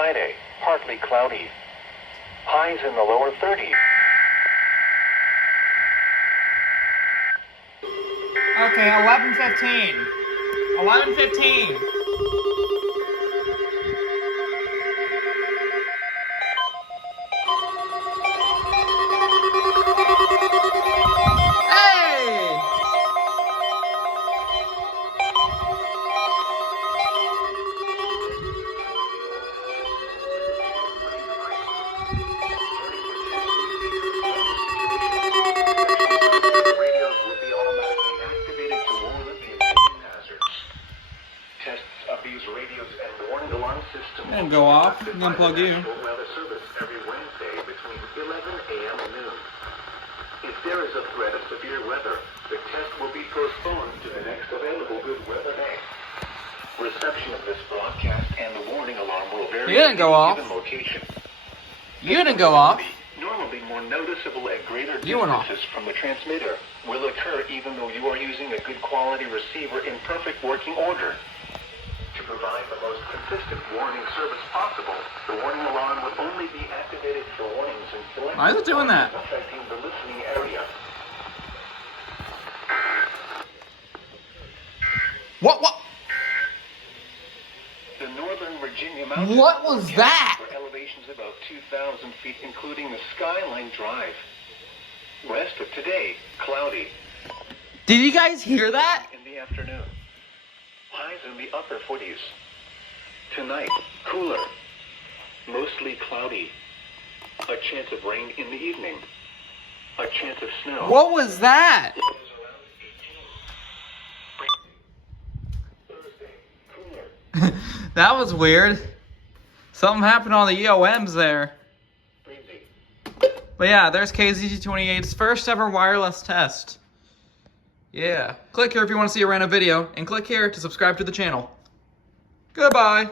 Friday, partly cloudy. Highs in the lower 30s. Okay, 11:15. 11:15. Hey! Radios will be automatically activated to warn of the impending hazards. Tests of these radios and warning alarm systems Then go off and by unplug the you. National Weather Service every Wednesday between 11 a.m. and noon. If there is a threat of severe weather, the test will be postponed to the next available good weather day. Reception of this broadcast and the warning alarm will vary You didn't go in a off. given location. You didn't go off. Normally more noticeable at greater You went off. distances from the transmitter will occur even though you are using a good quality receiver in perfect working order. To provide the most consistent warning service possible, the warning alarm will only be activated for warnings in select Why is it doing that? affecting the listening area. What? The Northern Virginia Mountains What was that? for elevations about 2,000 feet, including the Skyline Drive. West of today, cloudy. Did you guys hear that? In the afternoon. Highs in the upper 40s. Tonight, cooler. Mostly cloudy. A chance of rain in the evening. A chance of snow. What was that? Thursday, cooler. That was weird. Something happened on the EOMs there. Breezy. But yeah, there's KZZ28's first ever wireless test. Yeah. Click here if you want to see a random video, and click here to subscribe to the channel. Goodbye.